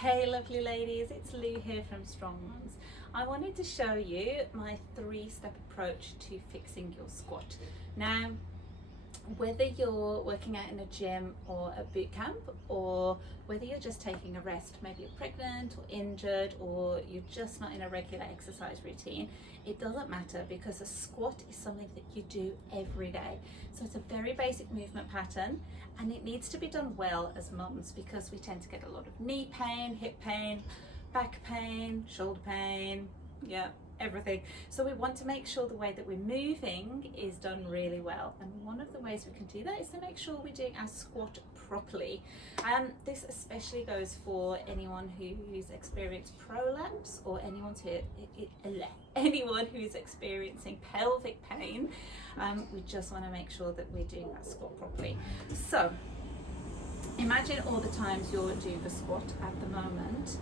Hey lovely ladies, it's Lou here from Strong Mums. I wanted to show you my 3-step approach to fixing your squat. Now, whether you're working out in a gym or a boot camp, or whether you're just taking a rest, maybe you're pregnant or injured, or you're just not in a regular exercise routine, it doesn't matter, because a squat is something that you do every day. So it's a very basic movement pattern, and it needs to be done well as mums, because we tend to get a lot of knee pain, hip pain, back pain, shoulder pain, yeah, everything. So we want to make sure the way that we're moving is done really well, and one of the ways we can do that is to make sure we're doing our squat properly. This especially goes for anyone who's experienced prolapse, or anyone who's experiencing pelvic pain. We just want to make sure that we're doing that squat properly. So imagine all the times you're doing the squat at the moment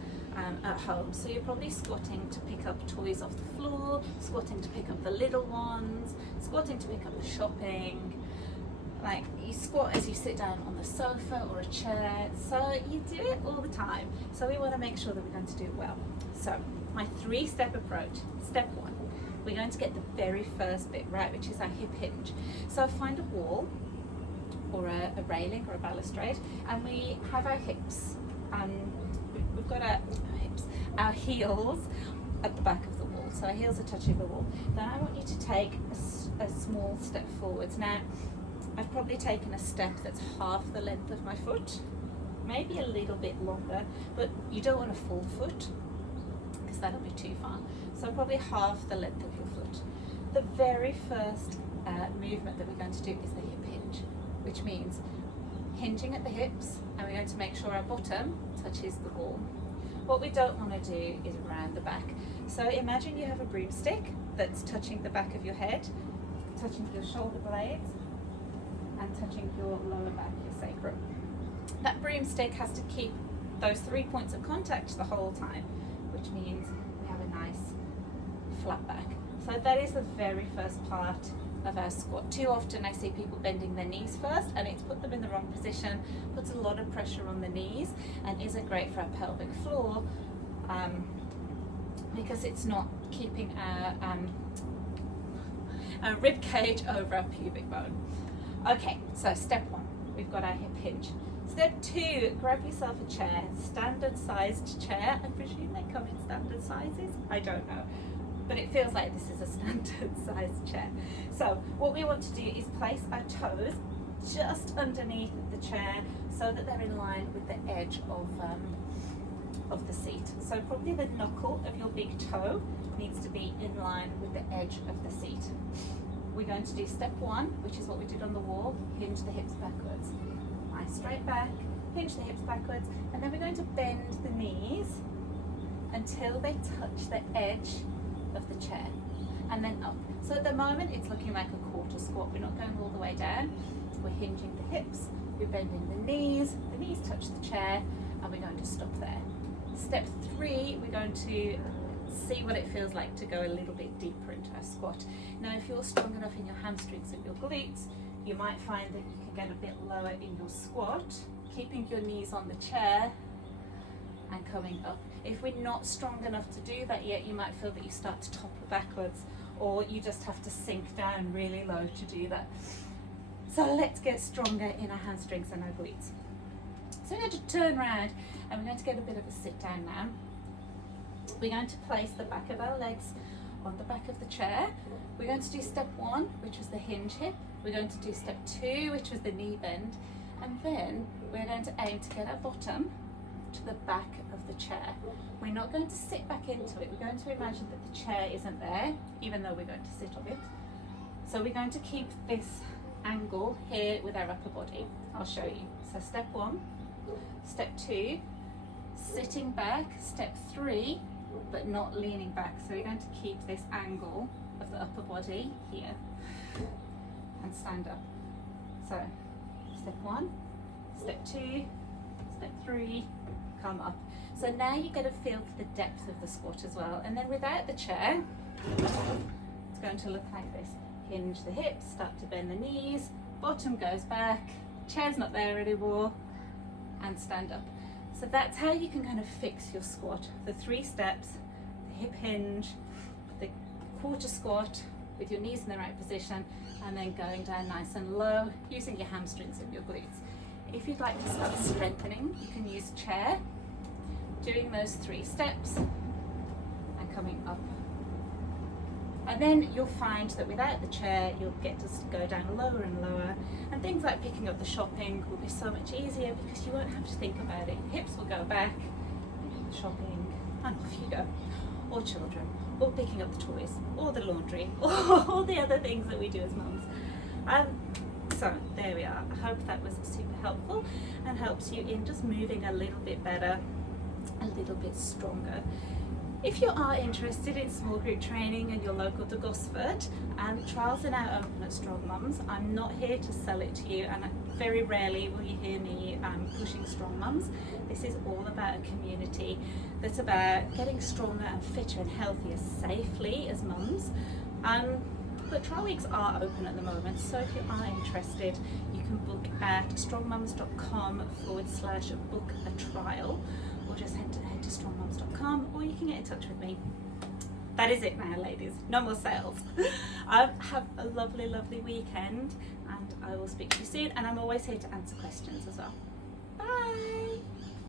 at home. So you're probably squatting to pick up toys off the floor, squatting to pick up the little ones, squatting to pick up the shopping. Like, you squat as you sit down on the sofa or a chair. So you do it all the time. So we want to make sure that we're going to do it well. So my 3-step approach. Step 1, we're going to get the very first bit right, which is our hip hinge. So find a wall or a railing or a balustrade, and we have our hips. We've got our heels at the back of the wall. So our heels are touching the wall. Then I want you to take a small step forwards. Now, I've probably taken a step that's half the length of my foot, maybe a little bit longer, but you don't want a full foot, because that'll be too far. So probably half the length of your foot. The very first movement that we're going to do is the hip hinge, which means hinging at the hips, and we're going to make sure our bottom touches the wall. What we don't want to do is round the back. So imagine you have a broomstick that's touching the back of your head, touching your shoulder blades, and touching your lower back, your sacrum. That broomstick has to keep those 3 points of contact the whole time, which means we have a nice flat back. So that is the very first part of our squat. Too often I see people bending their knees first, and it's put them in the wrong position, puts a lot of pressure on the knees, and isn't great for our pelvic floor, because it's not keeping our rib cage over our pubic bone. Okay, so step 1, we've got our hip hinge. Step 2, grab yourself a chair, standard sized chair. I presume they come in standard sizes, I don't know, but it feels like this is a standard sized chair. So what we want to do is place our toes just underneath the chair, so that they're in line with the edge of the seat. So probably the knuckle of your big toe needs to be in line with the edge of the seat. We're going to do step 1, which is what we did on the wall, hinge the hips backwards. Nice straight back, hinge the hips backwards, and then we're going to bend the knees until they touch the edge of the chair, and then up. So at the moment it's looking like a quarter squat. We're not going all the way down. We're hinging the hips, we're bending the knees touch the chair, and we're going to stop there. Step 3, we're going to see what it feels like to go a little bit deeper into our squat. Now, if you're strong enough in your hamstrings and your glutes, you might find that you can get a bit lower in your squat, keeping your knees on the chair and coming up. If we're not strong enough to do that yet, you might feel that you start to topple backwards, or you just have to sink down really low to do that. So let's get stronger in our hamstrings and our glutes. So we're going to turn around, and we're going to get a bit of a sit down now. We're going to place the back of our legs on the back of the chair. We're going to do step 1, which was the hinge hip. We're going to do step 2, which was the knee bend. And then we're going to aim to get our bottom to the back of the chair. We're not going to sit back into it. We're going to imagine that the chair isn't there, even though we're going to sit on it. So we're going to keep this angle here with our upper body. I'll show you. So step 1, step 2, sitting back, step 3, but not leaning back. So we're going to keep this angle of the upper body here and stand up. So step 1, step 2, step 3, come up. So now you get a feel for the depth of the squat as well. And then without the chair, it's going to look like this. Hinge the hips, start to bend the knees, bottom goes back, chair's not there anymore, and stand up. So that's how you can kind of fix your squat. The 3 steps, the hip hinge, the quarter squat with your knees in the right position, and then going down nice and low using your hamstrings and your glutes. If you'd like to start strengthening, you can use chair, doing those 3 steps and coming up. And then you'll find that without the chair, you'll get to go down lower and lower, and things like picking up the shopping will be so much easier because you won't have to think about it. Hips will go back, shopping, and off you go. Or children, or picking up the toys, or the laundry, or all the other things that we do as mums. So there we are. I hope that was super helpful and helps you in just moving a little bit better, a little bit stronger. If you are interested in small group training and you're local to Gosford, trials are now open at Strong Mums. I'm not here to sell it to you, and very rarely will you hear me pushing Strong Mums. This is all about a community that's about getting stronger and fitter and healthier safely as mums. But trial weeks are open at the moment, so if you are interested, you can book at strongmums.com/book a trial, or just head to strongmums.com, or you can get in touch with me. That is it now, ladies. No more sales. Have a lovely, lovely weekend, and I will speak to you soon. And I'm always here to answer questions as well. Bye.